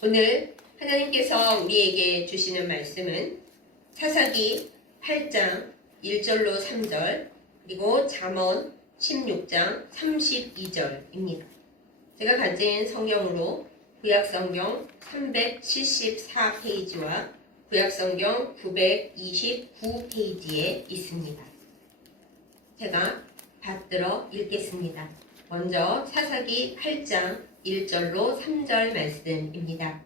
오늘 하나님께서 우리에게 주시는 말씀은 사사기 8장 1절로 3절 그리고 잠언 16장 32절입니다. 제가 가진 성경으로 구약성경 374페이지와 구약성경 929페이지에 있습니다. 제가 받들어 읽겠습니다. 먼저 사사기 8장 1절로 3절 말씀입니다.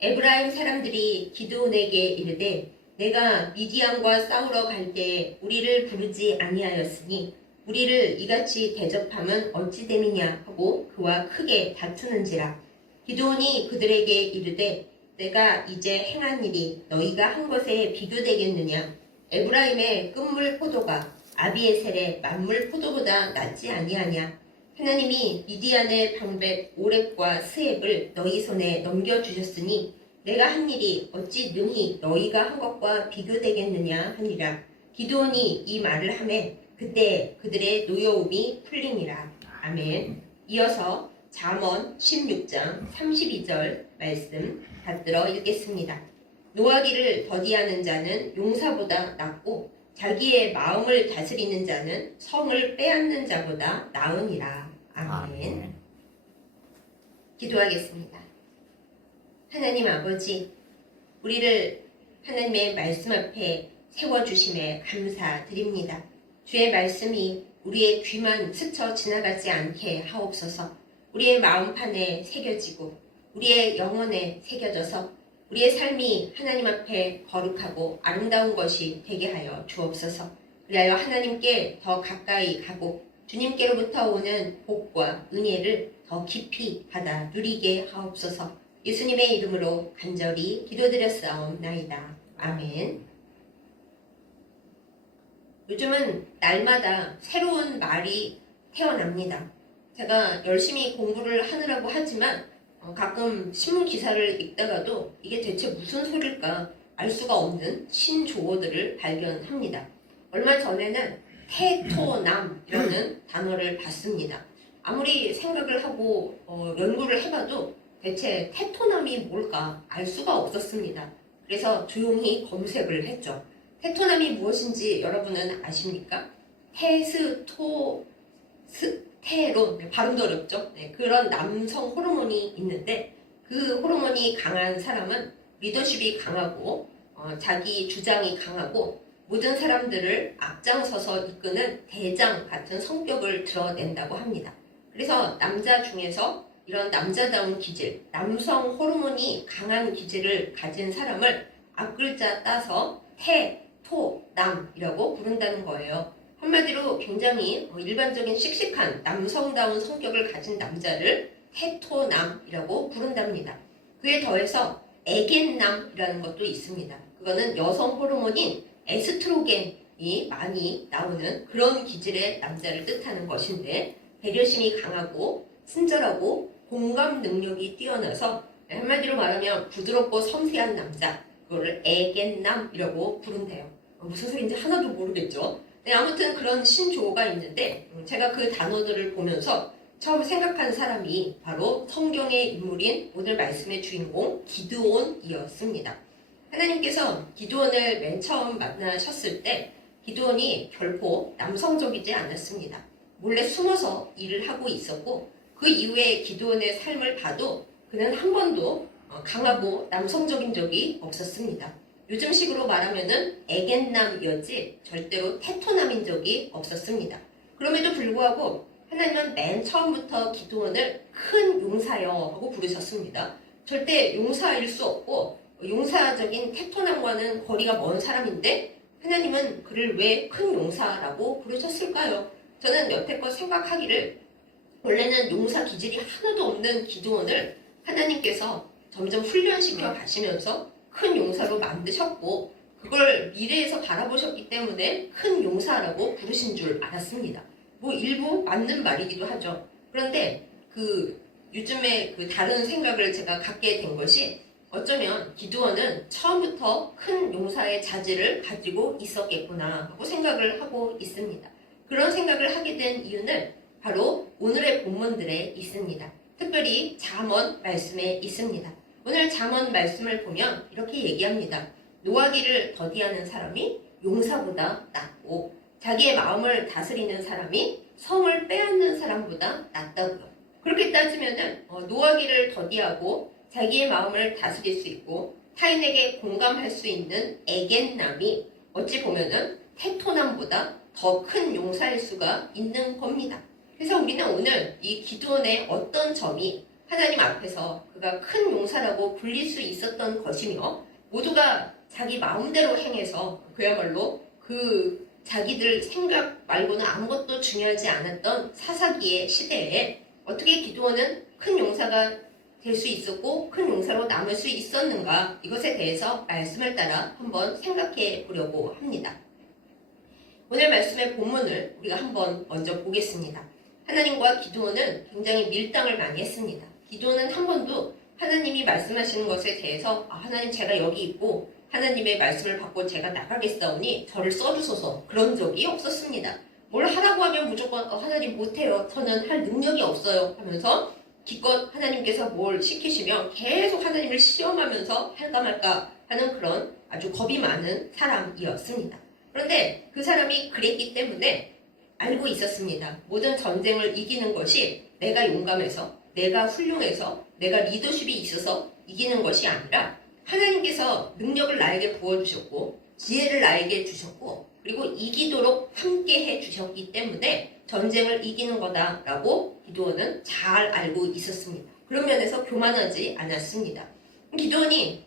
에브라임 사람들이 기드온에게 이르되 내가 미디안과 싸우러 갈 때 우리를 부르지 아니하였으니 우리를 이같이 대접함은 어찌 됨이냐 하고 그와 크게 다투는지라. 기드온이 그들에게 이르되 내가 이제 행한 일이 너희가 한 것에 비교되겠느냐. 에브라임의 끝물 포도가 아비에셀의 만물 포도보다 낫지 아니하냐. 하나님이 미디안의 방백 오렙과 스앱을 너희 손에 넘겨주셨으니 내가 한 일이 어찌 능히 너희가 한 것과 비교되겠느냐 하니라. 기드온이 이 말을 하매 그때 그들의 노여움이 풀리니라. 아멘. 이어서 잠언 16장 32절 말씀 받들어 읽겠습니다. 노하기를 더디하는 자는 용사보다 낫고 자기의 마음을 다스리는 자는 성을 빼앗는 자보다 나으니라. 아멘. 기도하겠습니다. 하나님 아버지, 우리를 하나님의 말씀 앞에 세워주심에 감사드립니다. 주의 말씀이 우리의 귀만 스쳐 지나가지 않게 하옵소서. 우리의 마음판에 새겨지고 우리의 영혼에 새겨져서 우리의 삶이 하나님 앞에 거룩하고 아름다운 것이 되게 하여 주옵소서. 그리하여 하나님께 더 가까이 가고 주님께로부터 오는 복과 은혜를 더 깊이 받아 누리게 하옵소서. 예수님의 이름으로 간절히 기도드렸사옵나이다. 아멘. 요즘은 날마다 새로운 말이 태어납니다. 제가 열심히 공부를 하느라고 하지만 가끔 신문 기사를 읽다가도 이게 대체 무슨 소릴까 알 수가 없는 신조어들을 발견합니다. 얼마 전에는 테토남이라는 단어를 봤습니다. 아무리 생각을 하고 연구를 해봐도 대체 테토남이 뭘까 알 수가 없었습니다. 그래서 조용히 검색을 했죠. 테토남이 무엇인지 여러분은 아십니까? 테스토스테론, 발음도 어렵죠? 네, 그런 남성 호르몬이 있는데 그 호르몬이 강한 사람은 리더십이 강하고 자기 주장이 강하고 모든 사람들을 앞장서서 이끄는 대장 같은 성격을 드러낸다고 합니다. 그래서 남자 중에서 이런 남자다운 기질, 남성 호르몬이 강한 기질을 가진 사람을 앞글자 따서 테토남이라고 부른다는 거예요. 한마디로 굉장히 일반적인 씩씩한 남성다운 성격을 가진 남자를 테토남이라고 부른답니다. 그에 더해서 에겐남이라는 것도 있습니다. 그거는 여성 호르몬인 에스트로겐이 많이 나오는 그런 기질의 남자를 뜻하는 것인데 배려심이 강하고 친절하고 공감 능력이 뛰어나서 한마디로 말하면 부드럽고 섬세한 남자, 그거를 에겐남이라고 부른대요. 무슨 소리인지 하나도 모르겠죠. 네, 아무튼 그런 신조어가 있는데 제가 그 단어들을 보면서 처음 생각한 사람이 바로 성경의 인물인 오늘 말씀의 주인공 기드온이었습니다. 하나님께서 기드온을 맨 처음 만나셨을 때 기드온이 결코 남성적이지 않았습니다. 몰래 숨어서 일을 하고 있었고 그 이후에 기드온의 삶을 봐도 그는 한 번도 강하고 남성적인 적이 없었습니다. 요즘식으로 말하면은 에겐남이었지 절대로 테토남인 적이 없었습니다. 그럼에도 불구하고 하나님은 맨 처음부터 기드온을 큰 용사여 하고 부르셨습니다. 절대 용사일 수 없고 용사적인 테토남과는 거리가 먼 사람인데 하나님은 그를 왜 큰 용사라고 부르셨을까요? 저는 여태껏 생각하기를 원래는 용사 기질이 하나도 없는 기드온을 하나님께서 점점 훈련시켜 가시면서 큰 용사로 만드셨고 그걸 미래에서 바라보셨기 때문에 큰 용사라고 부르신 줄 알았습니다. 뭐 일부 맞는 말이기도 하죠. 그런데 요즘에 다른 생각을 제가 갖게 된 것이 어쩌면 기드온은 처음부터 큰 용사의 자질을 가지고 있었겠구나 하고 생각을 하고 있습니다. 그런 생각을 하게 된 이유는 바로 오늘의 본문들에 있습니다. 특별히 잠언 말씀에 있습니다. 오늘 잠언 말씀을 보면 이렇게 얘기합니다. 노하기를 더디하는 사람이 용사보다 낫고 자기의 마음을 다스리는 사람이 성을 빼앗는 사람보다 낫다고요. 그렇게 따지면은 노하기를 더디하고 자기의 마음을 다스릴 수 있고 타인에게 공감할 수 있는 애견남이 어찌 보면은 태토남보다 더 큰 용사일 수가 있는 겁니다. 그래서 우리는 오늘 이 기드온의 어떤 점이 하나님 앞에서 그가 큰 용사라고 불릴 수 있었던 것이며 모두가 자기 마음대로 행해서 그야말로 그 자기들 생각 말고는 아무것도 중요하지 않았던 사사기의 시대에 어떻게 기드온은 큰 용사가 될 수 있었고 큰 용사로 남을 수 있었는가, 이것에 대해서 말씀을 따라 한번 생각해 보려고 합니다. 오늘 말씀의 본문을 우리가 한번 먼저 보겠습니다. 하나님과 기드온은 굉장히 밀당을 많이 했습니다. 기드온은 한 번도 하나님이 말씀하시는 것에 대해서 하나님 제가 여기 있고 하나님의 말씀을 받고 제가 나가겠사오니 저를 써주소서, 그런 적이 없었습니다. 뭘 하라고 하면 무조건 하나님 못해요, 저는 할 능력이 없어요 하면서 기껏 하나님께서 뭘 시키시면 계속 하나님을 시험하면서 할까 말까 하는 그런 아주 겁이 많은 사람이었습니다. 그런데 그 사람이 그랬기 때문에 알고 있었습니다. 모든 전쟁을 이기는 것이 내가 용감해서, 내가 훌륭해서, 내가 리더십이 있어서 이기는 것이 아니라 하나님께서 능력을 나에게 부어주셨고 지혜를 나에게 주셨고 그리고 이기도록 함께 해주셨기 때문에 전쟁을 이기는 거다라고 기드온은 잘 알고 있었습니다. 그런 면에서 교만하지 않았습니다. 기드온이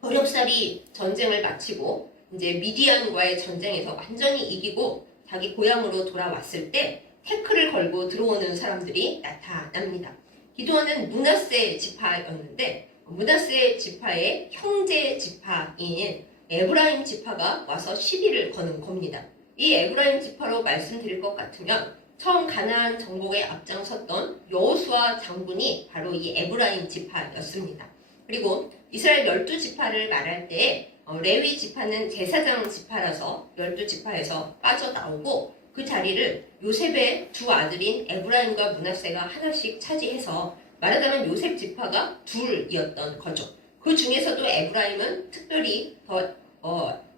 어렵사리 전쟁을 마치고 이제 미디안과의 전쟁에서 완전히 이기고 자기 고향으로 돌아왔을 때 태클을 걸고 들어오는 사람들이 나타납니다. 기드온은 므낫세 지파였는데 므낫세 지파의 형제 지파인 에브라임 지파가 와서 시비를 거는 겁니다. 이 에브라임 지파로 말씀드릴 것 같으면 처음 가나안 정복에 앞장섰던 여호수아 장군이 바로 이 에브라임 지파였습니다. 그리고 이스라엘 12지파를 말할 때 레위 지파는 제사장 지파라서 12지파에서 빠져나오고 그 자리를 요셉의 두 아들인 에브라임과 므낫세가 하나씩 차지해서 말하자면 요셉 지파가 둘이었던 거죠. 그 중에서도 에브라임은 특별히 더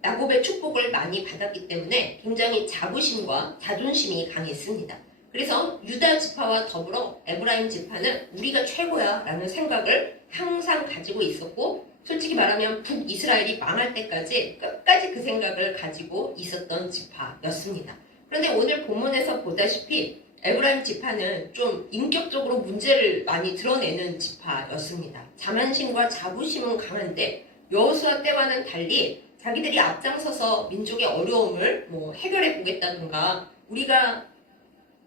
야곱의 축복을 많이 받았기 때문에 굉장히 자부심과 자존심이 강했습니다. 그래서 유다 지파와 더불어 에브라임 지파는 우리가 최고야 라는 생각을 항상 가지고 있었고 솔직히 말하면 북이스라엘이 망할 때까지 끝까지 그 생각을 가지고 있었던 지파였습니다. 그런데 오늘 본문에서 보다시피 에브라임 지파는 좀 인격적으로 문제를 많이 드러내는 지파였습니다. 자만심과 자부심은 강한데 여호수아 때와는 달리 자기들이 앞장서서 민족의 어려움을 해결해 보겠다든가 우리가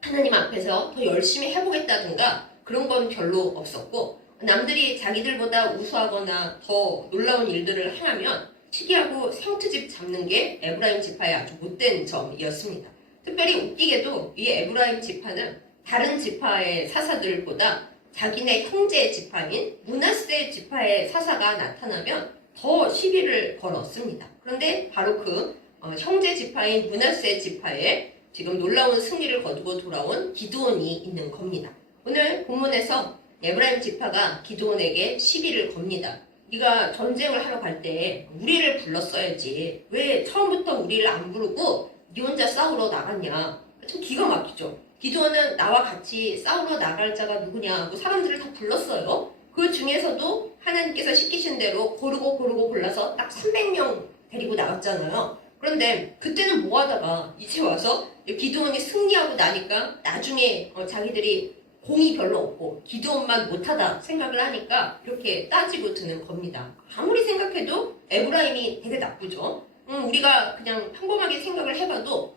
하나님 앞에서 더 열심히 해보겠다든가 그런 건 별로 없었고 남들이 자기들보다 우수하거나 더 놀라운 일들을 행하면 시기하고 생트집 잡는 게 에브라임 지파의 아주 못된 점이었습니다. 특별히 웃기게도 이 에브라임 지파는 다른 지파의 사사들보다 자기네 형제 지파인 므낫세 지파의 사사가 나타나면 더 시비를 걸었습니다. 그런데 바로 그 형제 지파인 므낫세 지파에 지금 놀라운 승리를 거두고 돌아온 기드온이 있는 겁니다. 오늘 본문에서 에브라임 지파가 기드온에게 시비를 겁니다. 네가 전쟁을 하러 갈 때 우리를 불렀어야지. 왜 처음부터 우리를 안 부르고 네 혼자 싸우러 나갔냐. 참 기가 막히죠. 기드온은 나와 같이 싸우러 나갈 자가 누구냐 하고 사람들을 다 불렀어요. 그 중에서도 하나님께서 시키신 대로 고르고 골라서 딱 300명 데리고 나갔잖아요. 그런데 그때는 뭐 하다가 이제 와서 기드온이 승리하고 나니까 나중에 자기들이 공이 별로 없고 기드온만 못하다 생각을 하니까 이렇게 따지고 드는 겁니다. 아무리 생각해도 에브라임이 되게 나쁘죠. 우리가 그냥 평범하게 생각을 해봐도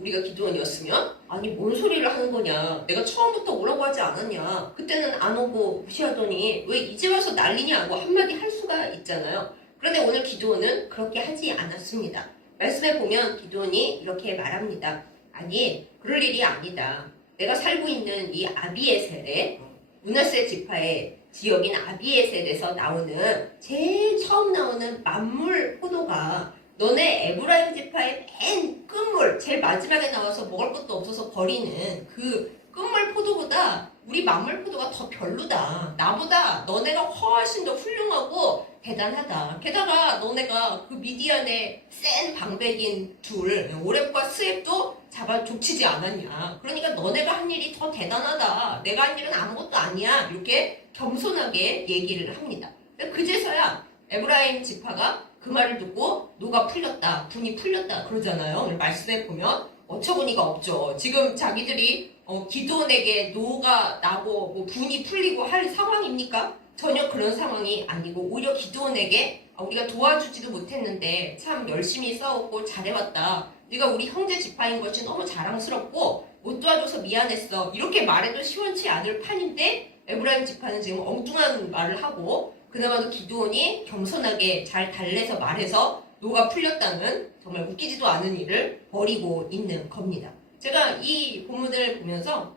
우리가 기드온이었으면 아니 뭔 소리를 하는 거냐, 내가 처음부터 오라고 하지 않았냐, 그때는 안 오고 무시하더니 왜 이제 와서 난리냐고 한마디 할 수가 있잖아요. 그런데 오늘 기드온은 그렇게 하지 않았습니다. 말씀에 보면 기드온이 이렇게 말합니다. 아니 그럴 일이 아니다. 내가 살고 있는 이 아비에셀에 므낫세 지파의 지역인 아비에셀에서 나오는 제일 처음 나오는 만물 포도가 너네 에브라임 지파의 맨 끝물 제일 마지막에 나와서 먹을 것도 없어서 버리는 그 끝물 포도보다 우리 만물 포도가 더 별로다. 나보다 너네가 훨씬 더 훌륭하고 대단하다. 게다가 너네가 그 미디안의 센 방백인 둘, 오렙과 스웹도 잡아 족치지 않았냐. 그러니까 너네가 한 일이 더 대단하다. 내가 한 일은 아무것도 아니야. 이렇게 겸손하게 얘기를 합니다. 그제서야 에브라임 지파가 그 말을 듣고 노가 풀렸다, 분이 풀렸다 그러잖아요. 말씀에 보면 어처구니가 없죠. 지금 자기들이 기드온에게 노가 나고 뭐 분이 풀리고 할 상황입니까? 전혀 그런 상황이 아니고 오히려 기드온에게 우리가 도와주지도 못했는데 참 열심히 싸웠고 잘해왔다. 네가 우리 형제 지파인 것이 너무 자랑스럽고 못 도와줘서 미안했어. 이렇게 말해도 시원치 않을 판인데 에브라임 지파는 지금 엉뚱한 말을 하고 그나마도 기드온이 겸손하게 잘 달래서 말해서 노가 풀렸다는 정말 웃기지도 않은 일을 벌이고 있는 겁니다. 제가 이 본문을 보면서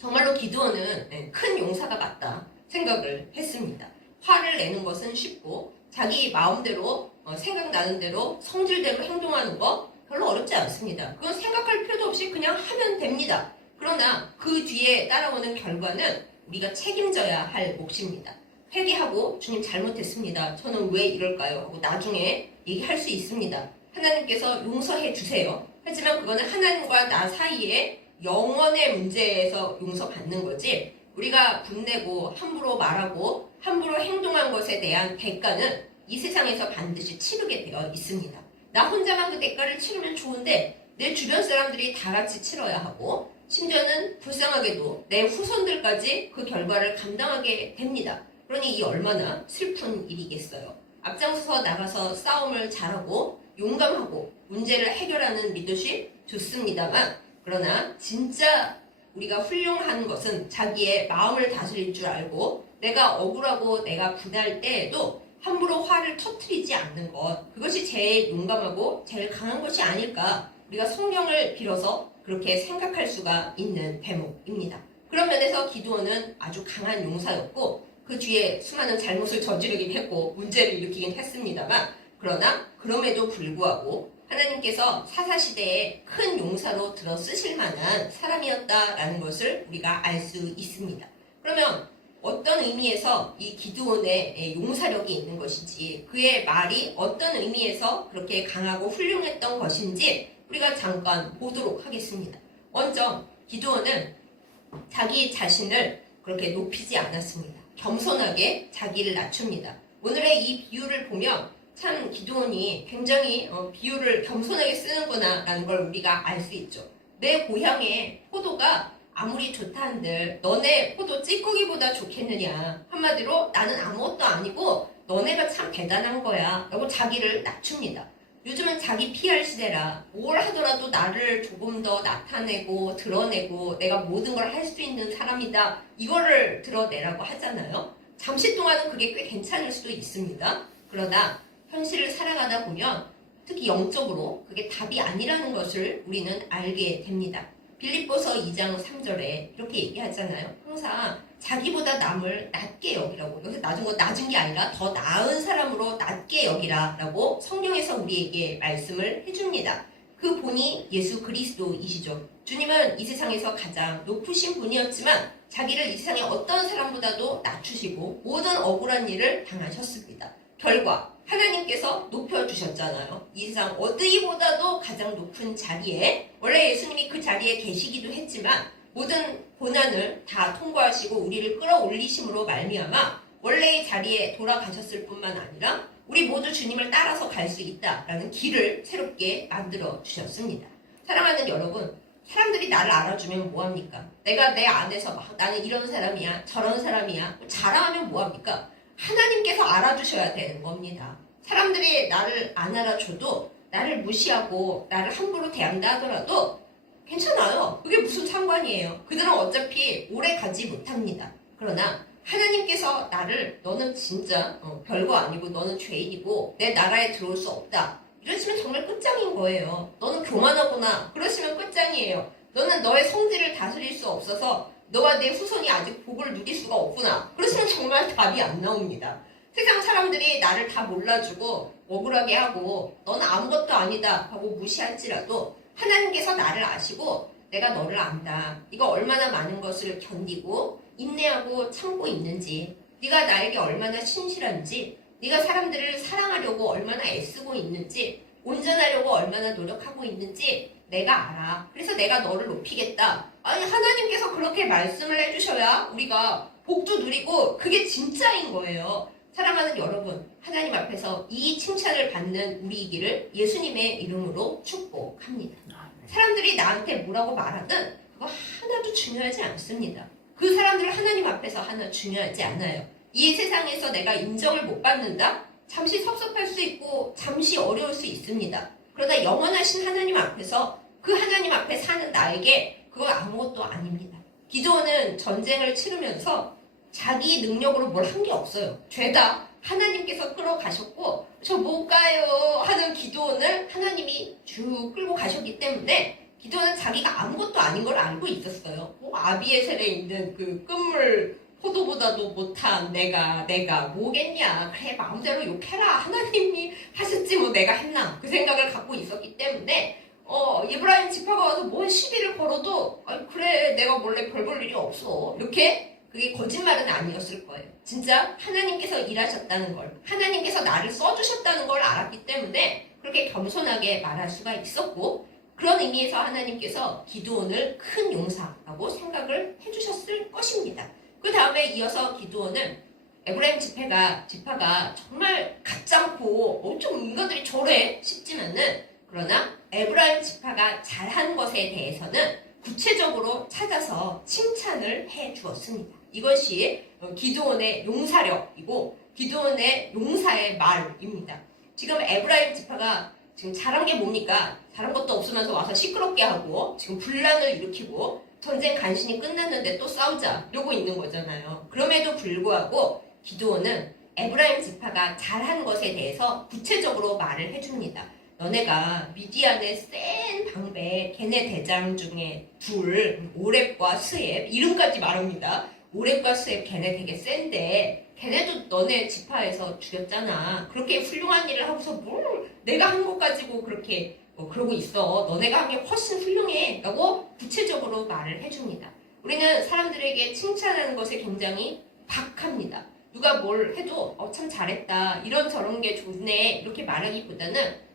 정말로 기드온은 큰 용사가 맞다 생각을 했습니다. 화를 내는 것은 쉽고 자기 마음대로 생각나는 대로 성질대로 행동하는 거 별로 어렵지 않습니다. 그건 생각할 필요도 없이 그냥 하면 됩니다. 그러나 그 뒤에 따라오는 결과는 우리가 책임져야 할 몫입니다. 회개하고 주님 잘못했습니다. 저는 왜 이럴까요? 하고 나중에 얘기할 수 있습니다. 하나님께서 용서해 주세요. 하지만 그거는 하나님과 나 사이에 영원의 문제에서 용서받는 거지 우리가 분내고 함부로 말하고 함부로 행동한 것에 대한 대가는 이 세상에서 반드시 치르게 되어 있습니다. 나 혼자만 그 대가를 치르면 좋은데 내 주변 사람들이 다 같이 치러야 하고 심지어는 불쌍하게도 내 후손들까지 그 결과를 감당하게 됩니다. 그러니 이 얼마나 슬픈 일이겠어요. 앞장서서 나가서 싸움을 잘하고 용감하고 문제를 해결하는 리더십 좋습니다만 그러나 진짜 우리가 훌륭한 것은 자기의 마음을 다스릴 줄 알고 내가 억울하고 내가 분할 때에도 함부로 화를 터뜨리지 않는 것 그것이 제일 용감하고 제일 강한 것이 아닐까 우리가 성경을 빌어서 그렇게 생각할 수가 있는 대목입니다. 그런 면에서 기드온은 아주 강한 용사였고 그 뒤에 수많은 잘못을 저지르긴 했고 문제를 일으키긴 했습니다만 그러나 그럼에도 불구하고 하나님께서 사사시대에 큰 용사로 들어 쓰실 만한 사람이었다라는 것을 우리가 알 수 있습니다. 그러면 어떤 의미에서 이 기드온의 용사력이 있는 것인지 그의 말이 어떤 의미에서 그렇게 강하고 훌륭했던 것인지 우리가 잠깐 보도록 하겠습니다. 먼저 기드온은 자기 자신을 그렇게 높이지 않았습니다. 겸손하게 자기를 낮춥니다. 오늘의 이 비유를 보면 참 기드온이 굉장히 비유를 겸손하게 쓰는구나 라는 걸 우리가 알 수 있죠. 내 고향의 포도가 아무리 좋다 한들 너네 포도 찌꺼기보다 좋겠느냐. 한마디로 나는 아무것도 아니고 너네가 참 대단한 거야 라고 자기를 낮춥니다. 요즘은 자기 PR 시대라 뭘 하더라도 나를 조금 더 나타내고 드러내고 내가 모든 걸 할 수 있는 사람이다 이거를 드러내라고 하잖아요. 잠시 동안은 그게 꽤 괜찮을 수도 있습니다. 그러나 현실을 살아가다 보면 특히 영적으로 그게 답이 아니라는 것을 우리는 알게 됩니다. 빌립보서 2장 3절에 이렇게 얘기하잖아요. 항상 자기보다 남을 낮게 여기라고. 여기서 낮은 게 아니라 더 나은 사람으로 낮게 여기라 라고 성경에서 우리에게 말씀을 해줍니다. 그 본이 예수 그리스도이시죠. 주님은 이 세상에서 가장 높으신 분이었지만 자기를 이 세상의 어떤 사람보다도 낮추시고 모든 억울한 일을 당하셨습니다. 결과 하나님께서 높여주셨잖아요. 이 세상 어디보다도 가장 높은 자리에 원래 예수님이 그 자리에 계시기도 했지만 모든 고난을 다 통과하시고 우리를 끌어올리심으로 말미암아 원래의 자리에 돌아가셨을 뿐만 아니라 우리 모두 주님을 따라서 갈 수 있다라는 길을 새롭게 만들어 주셨습니다. 사랑하는 여러분, 사람들이 나를 알아주면 뭐합니까? 내가 내 안에서 막 나는 이런 사람이야 저런 사람이야 자랑하면 뭐합니까? 하나님께서 알아주셔야 되는 겁니다. 사람들이 나를 안 알아줘도 나를 무시하고 나를 함부로 대한다 하더라도 괜찮아요. 그게 무슨 상관이에요. 그들은 어차피 오래 가지 못합니다. 그러나 하나님께서 나를 너는 진짜 별거 아니고 너는 죄인이고 내 나라에 들어올 수 없다. 이러시면 정말 끝장인 거예요. 너는 교만하구나. 그러시면 끝장이에요. 너는 너의 성질을 다스릴 수 없어서 너와 내 후손이 아직 복을 누릴 수가 없구나. 그러시면 정말 답이 안 나옵니다. 세상 사람들이 나를 다 몰라주고 억울하게 하고 너는 아무것도 아니다 하고 무시할지라도 하나님께서 나를 아시고 내가 너를 안다. 네가 얼마나 많은 것을 견디고 인내하고 참고 있는지, 네가 나에게 얼마나 신실한지, 네가 사람들을 사랑하려고 얼마나 애쓰고 있는지, 온전하려고 얼마나 노력하고 있는지 내가 알아. 그래서 내가 너를 높이겠다. 아니, 하나님께서 그렇게 말씀을 해주셔야 우리가 복도 누리고 그게 진짜인 거예요. 사랑하는 여러분, 하나님 앞에서 이 칭찬을 받는 우리이기를 예수님의 이름으로 축복합니다. 사람들이 나한테 뭐라고 말하든 그거 하나도 중요하지 않습니다. 그 사람들 하나님 앞에서 하나 중요하지 않아요. 이 세상에서 내가 인정을 못 받는다? 잠시 섭섭할 수 있고 잠시 어려울 수 있습니다. 그러나 영원하신 하나님 앞에서 그 하나님 앞에 사는 나에게 그거 아무것도 아닙니다. 기드온은 전쟁을 치르면서 자기 능력으로 뭘 한 게 없어요. 죄다 하나님께서 끌어가셨고 저 못 가요 하는 기드온을 하나님이 쭉 끌고 가셨기 때문에 기드온은 자기가 아무것도 아닌 걸 알고 있었어요. 아비에셀에 있는 그 끝물 포도보다도 못한 내가 뭐겠냐. 그래 마음대로 욕해라. 하나님이 하셨지 뭐 내가 했나. 그 생각을 갖고 있었기 때문에 이브라임 지파가 와서 뭔 시비를 걸어도 그래 내가 원래 별 볼 일이 없어. 이렇게 그게 거짓말은 아니었을 거예요. 진짜 하나님께서 일하셨다는 걸, 하나님께서 나를 써주셨다는 걸 알았기 때문에 그렇게 겸손하게 말할 수가 있었고, 그런 의미에서 하나님께서 기드온을 큰 용사라고 생각을 해주셨을 것입니다. 그 다음에 이어서 기드온은 에브라임 지파가 정말 가짱고 엄청 인간들이 저래 싶지만은, 그러나 에브라임 지파가 잘한 것에 대해서는 구체적으로 찾아서 칭찬을 해 주었습니다. 이것이 기드온의 용사력이고 기드온의 용사의 말입니다. 지금 에브라임 지파가 지금 잘한 게 뭡니까? 잘한 것도 없으면서 와서 시끄럽게 하고 지금 분란을 일으키고 전쟁 간신히 끝났는데 또 싸우자 이러고 있는 거잖아요. 그럼에도 불구하고 기드온은 에브라임 지파가 잘한 것에 대해서 구체적으로 말을 해줍니다. 너네가 미디안의 센 방배 걔네 대장 중에 둘, 오렙과 스앱 이름까지 말합니다. 오렙과 스앱 걔네 되게 센데 걔네도 너네 지파에서 죽였잖아. 그렇게 훌륭한 일을 하고서 뭘 내가 한 것 가지고 그렇게 그러고 있어. 너네가 한 게 훨씬 훌륭해 라고 구체적으로 말을 해줍니다. 우리는 사람들에게 칭찬하는 것에 굉장히 박합니다. 누가 뭘 해도 참 잘했다 이런 저런 게 좋네 이렇게 말하기보다는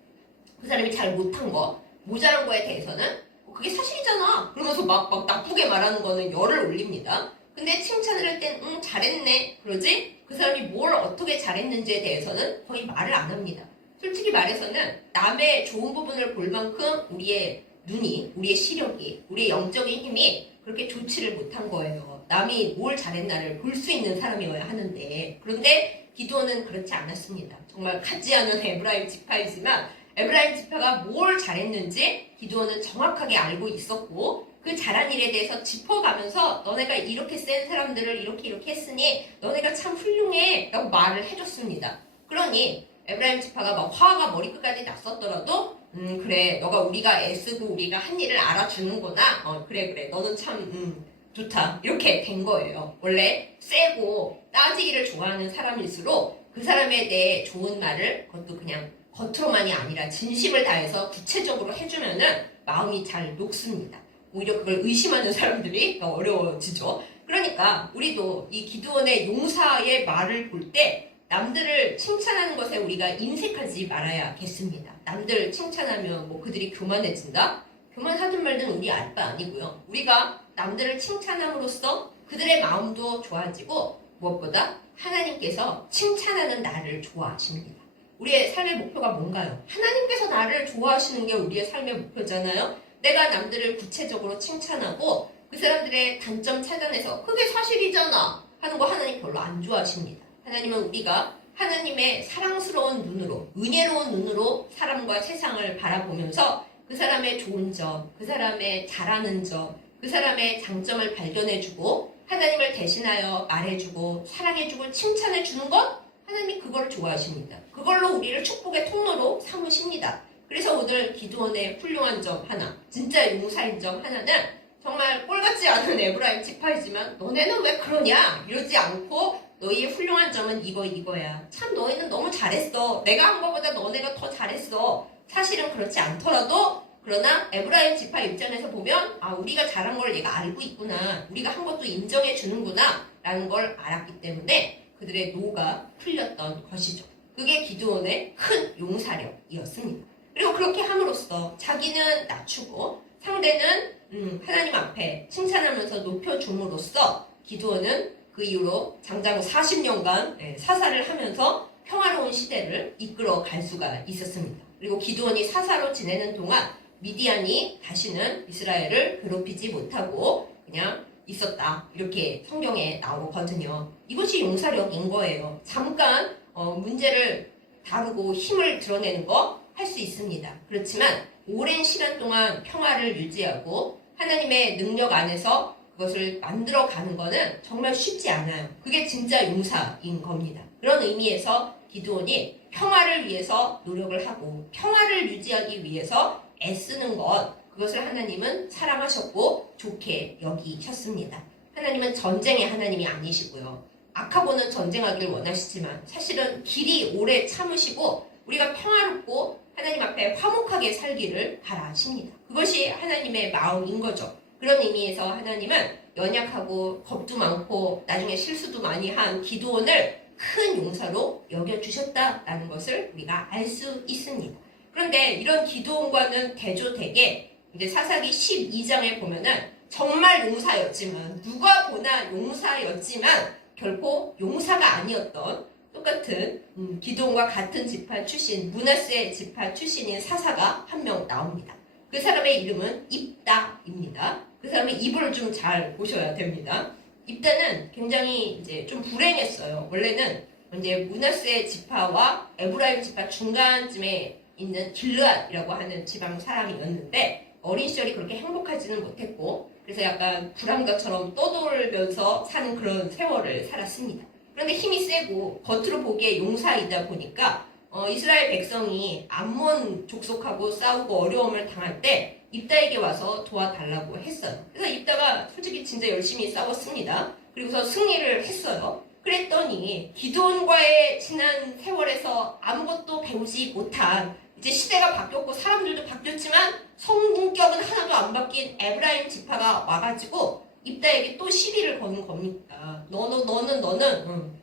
그 사람이 잘 못한 거, 모자란 거에 대해서는 그게 사실이잖아 그러면서 막 나쁘게 말하는 거는 열을 올립니다. 근데 칭찬을 할 땐 잘했네 그러지? 그 사람이 뭘 어떻게 잘했는지에 대해서는 거의 말을 안 합니다. 솔직히 말해서는 남의 좋은 부분을 볼 만큼 우리의 눈이, 우리의 시력이, 우리의 영적인 힘이 그렇게 좋지를 못한 거예요. 남이 뭘 잘했나를 볼 수 있는 사람이어야 하는데, 그런데 기드온은 그렇지 않았습니다. 정말 같지 않은 에브라임 지파이지만 에브라임 지파가 뭘 잘했는지 기드온은 정확하게 알고 있었고, 그 잘한 일에 대해서 짚어가면서 너네가 이렇게 센 사람들을 이렇게 했으니 너네가 참 훌륭해 라고 말을 해줬습니다. 그러니 에브라임 지파가 막 화가 머리끝까지 났었더라도 그래 너가 우리가 애쓰고 우리가 한 일을 알아주는구나. 그래 너는 참 좋다 이렇게 된 거예요. 원래 세고 따지기를 좋아하는 사람일수록 그 사람에 대해 좋은 말을 그것도 그냥 겉으로만이 아니라 진심을 다해서 구체적으로 해주면은 마음이 잘 녹습니다. 오히려 그걸 의심하는 사람들이 더 어려워지죠. 그러니까 우리도 이 기드온의 용사의 말을 볼 때 남들을 칭찬하는 것에 우리가 인색하지 말아야겠습니다. 남들 칭찬하면 뭐 그들이 교만해진다? 교만하든 말든 우리 알 바 아니고요. 우리가 남들을 칭찬함으로써 그들의 마음도 좋아지고 무엇보다 하나님께서 칭찬하는 나를 좋아하십니다. 우리의 삶의 목표가 뭔가요? 하나님께서 나를 좋아하시는 게 우리의 삶의 목표잖아요. 내가 남들을 구체적으로 칭찬하고 그 사람들의 단점 찾아내서 그게 사실이잖아 하는 거 하나님 별로 안 좋아하십니다. 하나님은 우리가 하나님의 사랑스러운 눈으로, 은혜로운 눈으로 사람과 세상을 바라보면서 그 사람의 좋은 점, 그 사람의 잘하는 점, 그 사람의 장점을 발견해주고 하나님을 대신하여 말해주고 사랑해주고 칭찬해주는 것, 하나님이 그걸 좋아하십니다. 그걸로 우리를 축복의 통로로 삼으십니다. 그래서 오늘 기드온의 훌륭한 점 하나, 진짜 용사인 점 하나는 정말 꼴같지 않은 에브라임 지파이지만 너네는 왜 그러냐 이러지 않고 너희의 훌륭한 점은 이거야. 참 너희는 너무 잘했어. 내가 한 것보다 너네가 더 잘했어. 사실은 그렇지 않더라도 그러나 에브라임 지파 입장에서 보면 우리가 잘한 걸 얘가 알고 있구나. 우리가 한 것도 인정해 주는구나 라는 걸 알았기 때문에 그들의 노가 풀렸던 것이죠. 그게 기드온의 큰 용사력이었습니다. 그리고 그렇게 함으로써 자기는 낮추고 상대는 하나님 앞에 칭찬하면서 높여줌으로써 기드온은 그 이후로 장장 40년간 사사를 하면서 평화로운 시대를 이끌어 갈 수가 있었습니다. 그리고 기드온이 사사로 지내는 동안 미디안이 다시는 이스라엘을 괴롭히지 못하고 그냥 있었다. 이렇게 성경에 나오거든요. 이것이 용사력인 거예요. 잠깐 문제를 다루고 힘을 드러내는 거 할 수 있습니다. 그렇지만 오랜 시간 동안 평화를 유지하고 하나님의 능력 안에서 그것을 만들어가는 거는 정말 쉽지 않아요. 그게 진짜 용사인 겁니다. 그런 의미에서 기드온이 평화를 위해서 노력을 하고 평화를 유지하기 위해서 애쓰는 것, 그것을 하나님은 사랑하셨고 좋게 여기셨습니다. 하나님은 전쟁의 하나님이 아니시고요. 악하고는 전쟁하길 원하시지만 사실은 길이 오래 참으시고 우리가 평화롭고 하나님 앞에 화목하게 살기를 바라십니다. 그것이 하나님의 마음인 거죠. 그런 의미에서 하나님은 연약하고 겁도 많고 나중에 실수도 많이 한 기드온을 큰 용사로 여겨주셨다라는 것을 우리가 알 수 있습니다. 그런데 이런 기드온과는 대조되게 이제 사사기 12장에 보면은 정말 용사였지만 누가 보나 용사였지만 결코 용사가 아니었던 똑같은 기드온과 같은 지파 출신 므낫세 지파 출신인 사사가 한 명 나옵니다. 그 사람의 이름은 입다입니다. 그 사람의 입을 좀 잘 보셔야 됩니다. 입다는 굉장히 이제 좀 불행했어요. 원래는 이제 므낫세 지파와 에브라임 지파 중간쯤에 있는 길르앗이라고 하는 지방 사람이었는데 어린 시절이 그렇게 행복하지는 못했고 그래서 약간 불황가처럼 떠돌면서 사는 그런 세월을 살았습니다. 그런데 힘이 세고 겉으로 보기에 용사이다 보니까 이스라엘 백성이 암몬 족속하고 싸우고 어려움을 당할 때 입다에게 와서 도와달라고 했어요. 그래서 입다가 솔직히 진짜 열심히 싸웠습니다. 그리고서 승리를 했어요. 그랬더니 기드온과의 지난 세월에서 아무것도 배우지 못한 이제 시대가 바뀌었고 사람들도 바뀌었지만 성품격은 하나도 안 바뀐 에브라임 지파가 와가지고 입다에게 또 시비를 거는 겁니다. 너는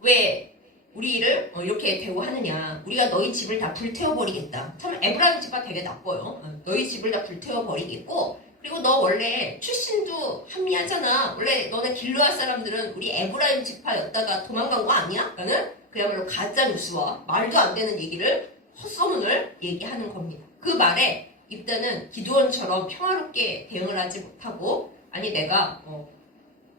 왜 우리를 이렇게 대우하느냐. 우리가 너희 집을 다 불태워버리겠다. 참 에브라임 지파 되게 나빠요. 너희 집을 다 불태워버리겠고 그리고 너 원래 출신도 한미하잖아. 원래 너네 길르앗 사람들은 우리 에브라임 지파였다가 도망간 거 아니야? 라는 그야말로 가짜뉴스와 말도 안 되는 얘기를 헛소문을 얘기하는 겁니다. 그 말에 입다는 기드온처럼 평화롭게 대응을 하지 못하고 아니 내가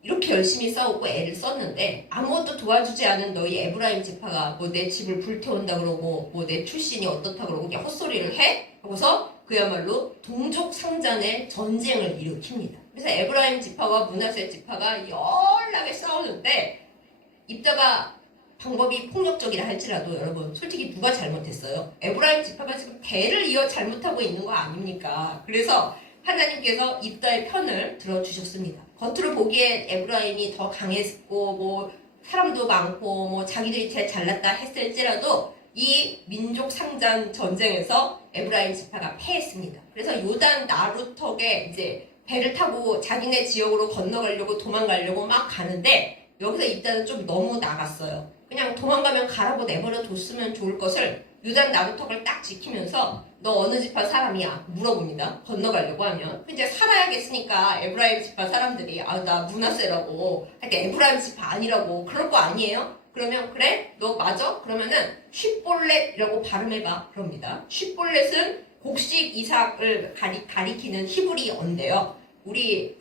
이렇게 열심히 싸우고 애를 썼는데 아무것도 도와주지 않은 너희 에브라임 지파가 뭐 내 집을 불태운다 그러고 뭐 내 출신이 어떻다 그러고 그냥 헛소리를 해? 하고서 그야말로 동족 상잔의 전쟁을 일으킵니다. 그래서 에브라임 지파와 므낫세 지파가 열나게 싸우는데 입다가 방법이 폭력적이라 할지라도 여러분 솔직히 누가 잘못했어요? 에브라임 지파가 지금 대를 이어 잘못하고 있는 거 아닙니까? 그래서 하나님께서 입다의 편을 들어주셨습니다. 겉으로 보기엔 에브라임이 더 강했고 뭐 사람도 많고 뭐 자기들이 제일 잘났다 했을지라도 이 민족 상잔 전쟁에서 에브라임 지파가 패했습니다. 그래서 요단 나루턱에 이제 배를 타고 자기네 지역으로 건너가려고 도망가려고 막 가는데 여기서 입다는 좀 너무 나갔어요. 그냥 도망가면 가라고 내버려 뒀으면 좋을 것을 요단 나루턱을 딱 지키면서 너 어느 지파 사람이야? 물어봅니다. 건너가려고 하면. 이제 살아야겠으니까 에브라임 지파 사람들이 나 므낫세라고 하여튼 에브라임 지파 아니라고 그럴 거 아니에요? 그러면 그래? 너 맞아? 그러면은 쉿볼렛이라고 발음해봐. 그럽니다. 쉿볼렛은 곡식 이삭을 가리키는 히브리어인데요.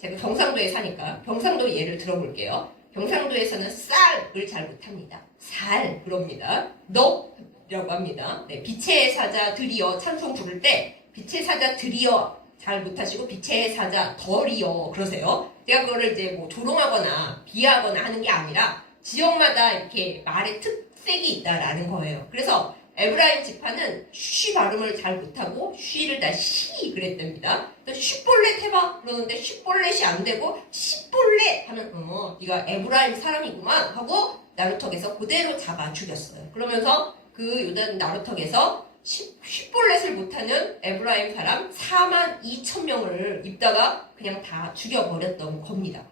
제가 경상도에 사니까 경상도 예를 들어볼게요. 경상도에서는 쌀을 잘 못합니다. 살 그럽니다. 너라고 합니다. 네, 빛의 사자 드리어 찬송 부를 때 빛의 사자 드리어 잘 못하시고 빛의 사자 덜이어 그러세요. 제가 그거를 이제 뭐 조롱하거나 비하하거나 하는 게 아니라 지역마다 이렇게 말의 특색이 있다라는 거예요. 그래서 에브라임 지파는 쉬 발음을 잘 못하고 쉬를 다 시 그랬답니다. 쉿볼렛 해봐 그러는데 쉿볼렛이 안 되고 시볼렛 하면 네가 에브라임 사람이구만 하고 나루턱에서 그대로 잡아 죽였어요. 그러면서 그 요단 나루턱에서 쉽볼렛을 못하는 에브라임 사람 42,000명을 입다가 그냥 다 죽여버렸던 겁니다.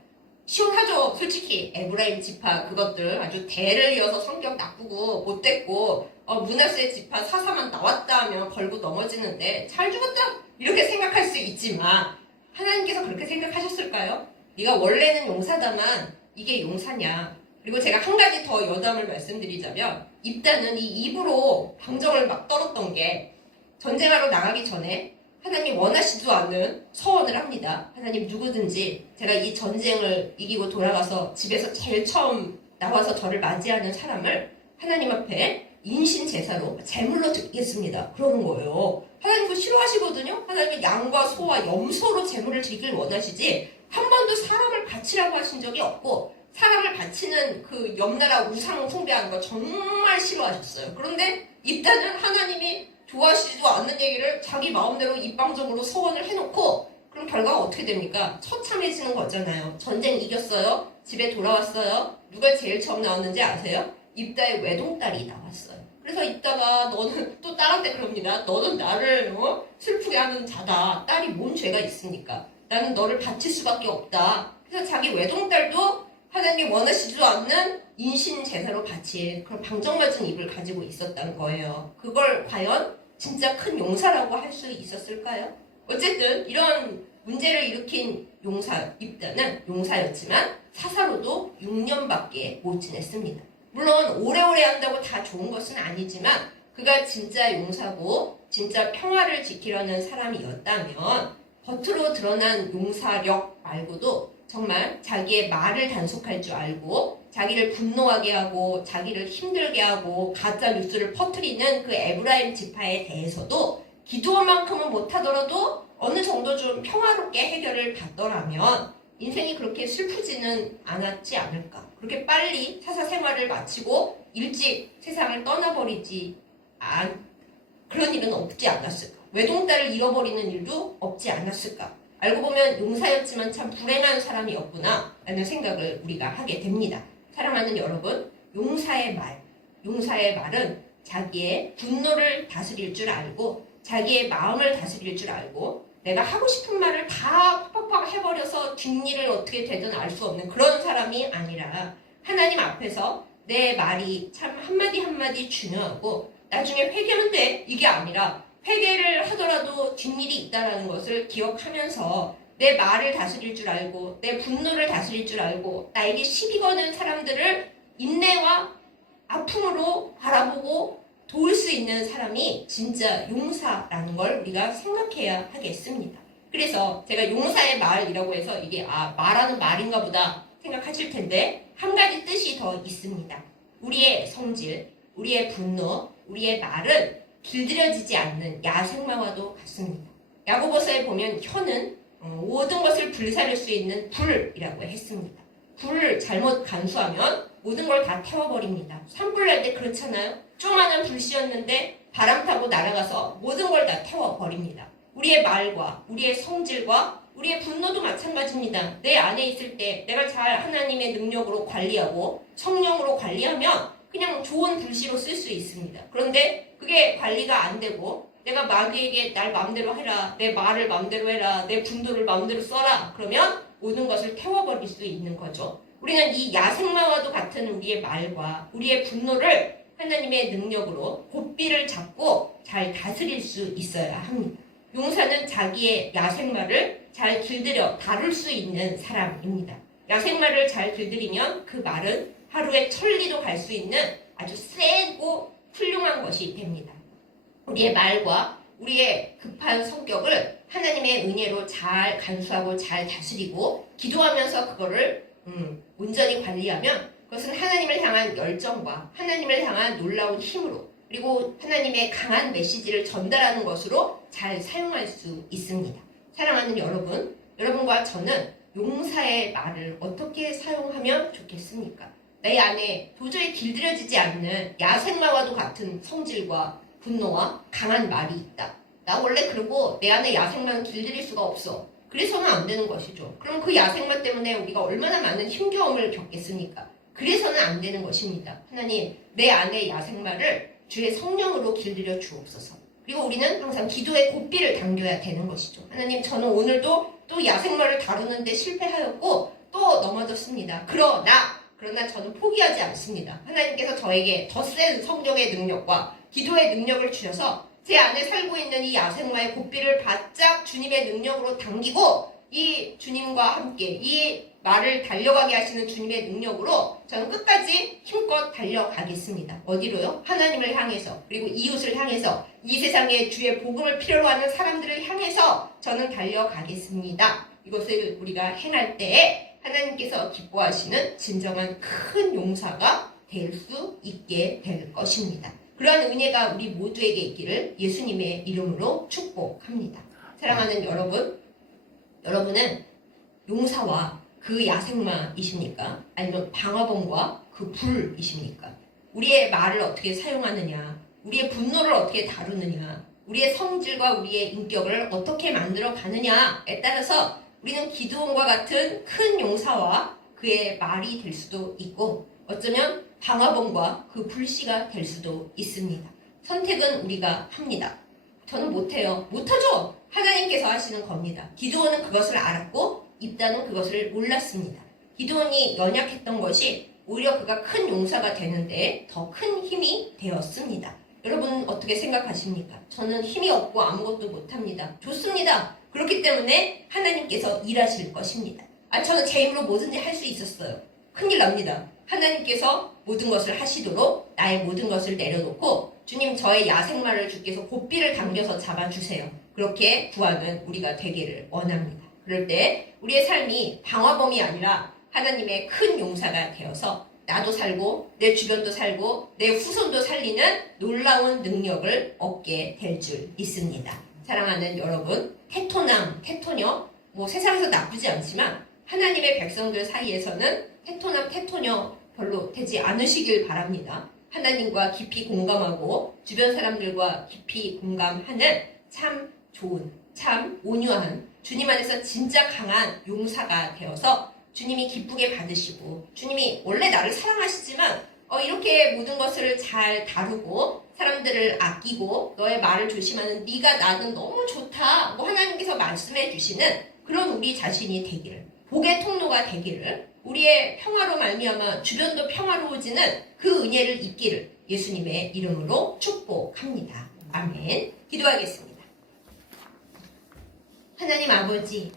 시원하죠? 솔직히 에브라임 지파 그것들 아주 대를 이어서 성격 나쁘고 못됐고 므낫세 지파 사사만 나왔다 하면 걸고 넘어지는데 잘 죽었다 이렇게 생각할 수 있지만 하나님께서 그렇게 생각하셨을까요? 네가 원래는 용사다만 이게 용사냐. 그리고 제가 한 가지 더 여담을 말씀드리자면 입다는 이 입으로 방정을 막 떨었던 게 전쟁하러 나가기 전에 하나님 원하시지도 않는 서원을 합니다. 하나님 누구든지 제가 이 전쟁을 이기고 돌아가서 집에서 제일 처음 나와서 저를 맞이하는 사람을 하나님 앞에 인신 제사로 제물로 드리겠습니다. 그러는 거예요. 하나님도 싫어하시거든요. 하나님은 양과 소와 염소로 제물을 드리길 원하시지 한 번도 사람을 바치라고 하신 적이 없고 사람을 바치는 그 옆나라 우상 숭배하는 거 정말 싫어하셨어요. 그런데 입다는 하나님이 좋아하시지도 않는 얘기를 자기 마음대로 입방적으로 서원을 해놓고 그럼 결과가 어떻게 됩니까? 처참해지는 거잖아요. 전쟁 이겼어요. 집에 돌아왔어요. 누가 제일 처음 나왔는지 아세요? 입다의 외동딸이 나왔어요. 그래서 입다가 너는 또 딸한테 그럽니다. 너는 나를 슬프게 하는 자다. 딸이 뭔 죄가 있습니까? 나는 너를 바칠 수밖에 없다. 그래서 자기 외동딸도 하나님 원하시지도 않는 인신 제사로 바친 그런 방정맞은 입을 가지고 있었다는 거예요. 그걸 과연 진짜 큰 용사라고 할 수 있었을까요? 어쨌든 이런 문제를 일으킨 용사 입다는 용사였지만 사사로도 6년밖에 못 지냈습니다. 물론 오래오래 한다고 다 좋은 것은 아니지만 그가 진짜 용사고 진짜 평화를 지키려는 사람이었다면 겉으로 드러난 용사력 말고도 정말 자기의 말을 단속할 줄 알고 자기를 분노하게 하고 자기를 힘들게 하고 가짜 뉴스를 퍼뜨리는 그 에브라임 지파에 대해서도 기도만큼은 못하더라도 어느 정도 좀 평화롭게 해결을 받더라면 인생이 그렇게 슬프지는 않았지 않을까. 그렇게 빨리 사사 생활을 마치고 일찍 세상을 떠나버리지 그런 일은 없지 않았을까. 외동딸을 잃어버리는 일도 없지 않았을까. 알고 보면 용사였지만 참 불행한 사람이었구나 라는 생각을 우리가 하게 됩니다. 사랑하는 여러분, 용사의 말은 자기의 분노를 다스릴 줄 알고 자기의 마음을 다스릴 줄 알고 내가 하고 싶은 말을 다 팍팍팍 해버려서 뒷일을 어떻게 되든 알 수 없는 그런 사람이 아니라 하나님 앞에서 내 말이 참 한마디 한마디 중요하고 나중에 회개하면 돼 이게 아니라 회개를 하더라도 뒷일이 있다는 것을 기억하면서 내 말을 다스릴 줄 알고 내 분노를 다스릴 줄 알고 나에게 시비 거는 사람들을 인내와 아픔으로 바라보고 도울 수 있는 사람이 진짜 용사라는 걸 우리가 생각해야 하겠습니다. 그래서 제가 용사의 말이라고 해서 이게 말하는 말인가 보다 생각하실 텐데 한 가지 뜻이 더 있습니다. 우리의 성질, 우리의 분노, 우리의 말은 길들여지지 않는 야생마와도 같습니다. 야고보서에 보면 혀는 모든 것을 불살릴 수 있는 불이라고 했습니다. 불을 잘못 간수하면 모든 걸 다 태워버립니다. 산불 날 때 그렇잖아요. 조그마한 불씨였는데 바람 타고 날아가서 모든 걸 다 태워버립니다. 우리의 말과 우리의 성질과 우리의 분노도 마찬가지입니다. 내 안에 있을 때 내가 잘 하나님의 능력으로 관리하고 성령으로 관리하면 그냥 좋은 불씨로 쓸 수 있습니다. 그런데 그게 관리가 안 되고 내가 마귀에게 날 마음대로 해라, 내 말을 마음대로 해라, 내 분노를 마음대로 써라 그러면 모든 것을 태워버릴 수 있는 거죠. 우리는 이 야생마와도 같은 우리의 말과 우리의 분노를 하나님의 능력으로 고삐를 잡고 잘 다스릴 수 있어야 합니다. 용사는 자기의 야생마를 잘 길들여 다룰 수 있는 사람입니다. 야생마를 잘 길들이면 그 말은 하루에 천리도 갈 수 있는 아주 세고 훌륭한 것이 됩니다. 우리의 말과 우리의 급한 성격을 하나님의 은혜로 잘 간수하고 잘 다스리고 기도하면서 그거를 온전히 관리하면 그것은 하나님을 향한 열정과 하나님을 향한 놀라운 힘으로 그리고 하나님의 강한 메시지를 전달하는 것으로 잘 사용할 수 있습니다. 사랑하는 여러분, 여러분과 저는 용사의 말을 어떻게 사용하면 좋겠습니까? 내 안에 도저히 길들여지지 않는 야생마와도 같은 성질과 분노와 강한 말이 있다. 나 원래 그러고 내 안에 야생마는 길들일 수가 없어. 그래서는 안 되는 것이죠. 그럼 그 야생마 때문에 우리가 얼마나 많은 힘겨움을 겪겠습니까? 그래서는 안 되는 것입니다. 하나님, 내 안에 야생마를 주의 성령으로 길들여 주옵소서. 그리고 우리는 항상 기도의 고삐를 당겨야 되는 것이죠. 하나님, 저는 오늘도 또 야생마를 다루는데 실패하였고 또 넘어졌습니다. 그러나 저는 포기하지 않습니다. 하나님께서 저에게 더 센 성령의 능력과 기도의 능력을 주셔서 제 안에 살고 있는 이 야생마의 고삐를 바짝 주님의 능력으로 당기고 이 주님과 함께 이 말을 달려가게 하시는 주님의 능력으로 저는 끝까지 힘껏 달려가겠습니다. 어디로요? 하나님을 향해서, 그리고 이웃을 향해서, 이 세상에 주의 복음을 필요로 하는 사람들을 향해서 저는 달려가겠습니다. 이것을 우리가 행할 때에 하나님께서 기뻐하시는 진정한 큰 용사가 될 수 있게 될 것입니다. 그러한 은혜가 우리 모두에게 있기를 예수님의 이름으로 축복합니다. 사랑하는 여러분, 여러분은 용사와 그 야생마이십니까? 아니면 방화범과 그 불이십니까? 우리의 말을 어떻게 사용하느냐, 우리의 분노를 어떻게 다루느냐, 우리의 성질과 우리의 인격을 어떻게 만들어 가느냐에 따라서 우리는 기드온과 같은 큰 용사와 그의 말이 될 수도 있고 어쩌면 방화범과 그 불씨가 될 수도 있습니다. 선택은 우리가 합니다. 저는 못해요. 못하죠. 하나님께서 하시는 겁니다. 기드온은 그것을 알았고 입다는 그것을 몰랐습니다. 기드온이 연약했던 것이 오히려 그가 큰 용사가 되는데 더 큰 힘이 되었습니다. 여러분 어떻게 생각하십니까? 저는 힘이 없고 아무것도 못합니다. 좋습니다. 그렇기 때문에 하나님께서 일하실 것입니다. 저는 제 힘으로 뭐든지 할 수 있었어요. 큰일 납니다. 하나님께서 모든 것을 하시도록 나의 모든 것을 내려놓고 주님, 저의 야생마를 주께서 고삐를 당겨서 잡아주세요. 그렇게 구하는 우리가 되기를 원합니다. 그럴 때 우리의 삶이 방화범이 아니라 하나님의 큰 용사가 되어서 나도 살고 내 주변도 살고 내 후손도 살리는 놀라운 능력을 얻게 될 줄 믿습니다. 사랑하는 여러분, 테토남, 테토녀, 세상에서 나쁘지 않지만 하나님의 백성들 사이에서는 테토남, 테토녀 별로 되지 않으시길 바랍니다. 하나님과 깊이 공감하고 주변 사람들과 깊이 공감하는 참 좋은, 참 온유한 주님 안에서 진짜 강한 용사가 되어서 주님이 기쁘게 받으시고 주님이 원래 나를 사랑하시지만 이렇게 모든 것을 잘 다루고 사람들을 아끼고 너의 말을 조심하는 네가 나는 너무 좋다 하나님께서 말씀해 주시는 그런 우리 자신이 되기를, 복의 통로가 되기를, 우리의 평화로 말미암아 주변도 평화로워지는 그 은혜를 입기를 예수님의 이름으로 축복합니다. 아멘. 기도하겠습니다. 하나님 아버지,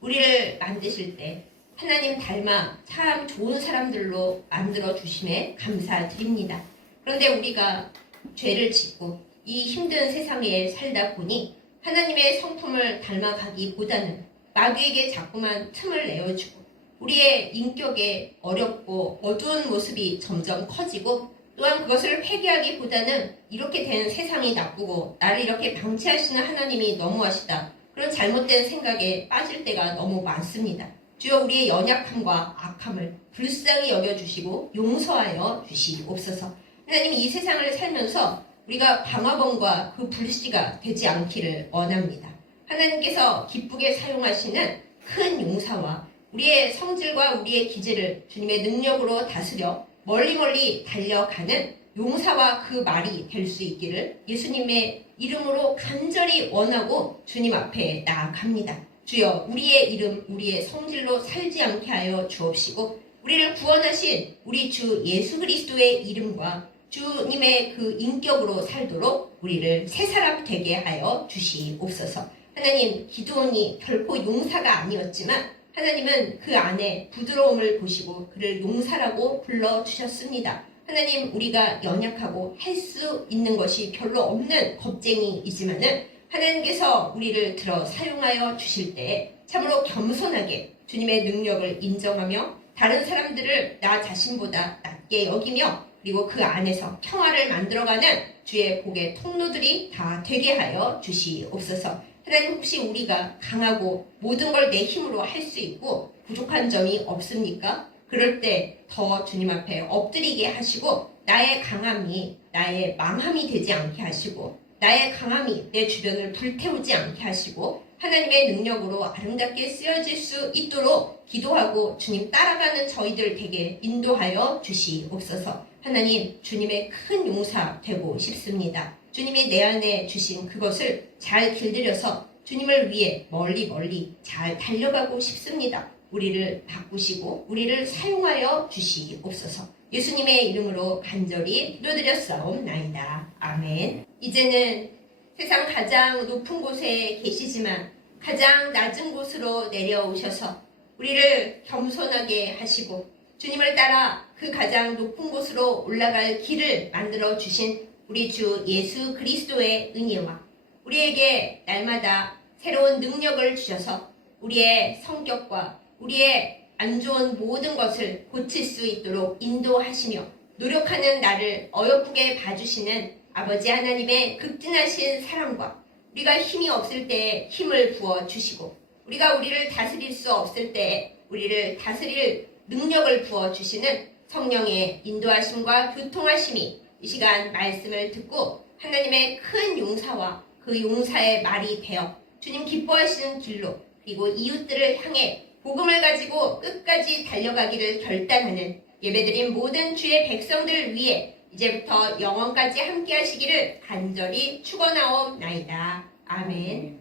우리를 만드실 때 하나님 닮아 참 좋은 사람들로 만들어 주심에 감사드립니다. 그런데 우리가 죄를 짓고 이 힘든 세상에 살다 보니 하나님의 성품을 닮아가기보다는 마귀에게 자꾸만 틈을 내어주고 우리의 인격에 어렵고 어두운 모습이 점점 커지고 또한 그것을 회개하기보다는 이렇게 된 세상이 나쁘고 나를 이렇게 방치하시는 하나님이 너무하시다. 그런 잘못된 생각에 빠질 때가 너무 많습니다. 주여 우리의 연약함과 악함을 불쌍히 여겨주시고 용서하여 주시옵소서. 하나님 이 세상을 살면서 우리가 방화범과 그 불씨가 되지 않기를 원합니다. 하나님께서 기쁘게 사용하시는 큰 용사와 우리의 성질과 우리의 기질을 주님의 능력으로 다스려 멀리 달려가는 용사와 그 말이 될 수 있기를 예수님의 이름으로 간절히 원하고 주님 앞에 나아갑니다. 주여 우리의 이름, 우리의 성질로 살지 않게 하여 주옵시고 우리를 구원하신 우리 주 예수 그리스도의 이름과 주님의 그 인격으로 살도록 우리를 새 사람 되게 하여 주시옵소서. 하나님, 기드온이 결코 용사가 아니었지만 하나님은 그 안에 부드러움을 보시고 그를 용사라고 불러주셨습니다. 하나님, 우리가 연약하고 할 수 있는 것이 별로 없는 겁쟁이이지만은 하나님께서 우리를 들어 사용하여 주실 때 참으로 겸손하게 주님의 능력을 인정하며 다른 사람들을 나 자신보다 낮게 여기며 그리고 그 안에서 평화를 만들어가는 주의 복의 통로들이 다 되게 하여 주시옵소서. 하나님, 혹시 우리가 강하고 모든 걸 내 힘으로 할 수 있고 부족한 점이 없습니까? 그럴 때 더 주님 앞에 엎드리게 하시고 나의 강함이 나의 망함이 되지 않게 하시고 나의 강함이 내 주변을 불태우지 않게 하시고 하나님의 능력으로 아름답게 쓰여질 수 있도록 기도하고 주님 따라가는 저희들 되게 인도하여 주시옵소서. 하나님, 주님의 큰 용사 되고 싶습니다. 주님이 내 안에 주신 그것을 잘 길들여서 주님을 위해 멀리 잘 달려가고 싶습니다. 우리를 바꾸시고 우리를 사용하여 주시옵소서. 예수님의 이름으로 간절히 기도드렸사옵나이다. 아멘. 이제는 세상 가장 높은 곳에 계시지만 가장 낮은 곳으로 내려오셔서 우리를 겸손하게 하시고 주님을 따라 그 가장 높은 곳으로 올라갈 길을 만들어 주신 우리 주 예수 그리스도의 은혜와 우리에게 날마다 새로운 능력을 주셔서 우리의 성격과 우리의 안 좋은 모든 것을 고칠 수 있도록 인도하시며 노력하는 나를 어여쁘게 봐주시는 아버지 하나님의 극진하신 사랑과 우리가 힘이 없을 때에 힘을 부어주시고 우리가 우리를 다스릴 수 없을 때에 우리를 다스릴 능력을 부어주시는 성령의 인도하심과 교통하심이 이 시간 말씀을 듣고 하나님의 큰 용사와 그 용사의 말이 되어 주님 기뻐하시는 길로 그리고 이웃들을 향해 복음을 가지고 끝까지 달려가기를 결단하는 예배드린 모든 주의 백성들을 위해 이제부터 영원까지 함께 하시기를 간절히 축원하옵나이다. 아멘.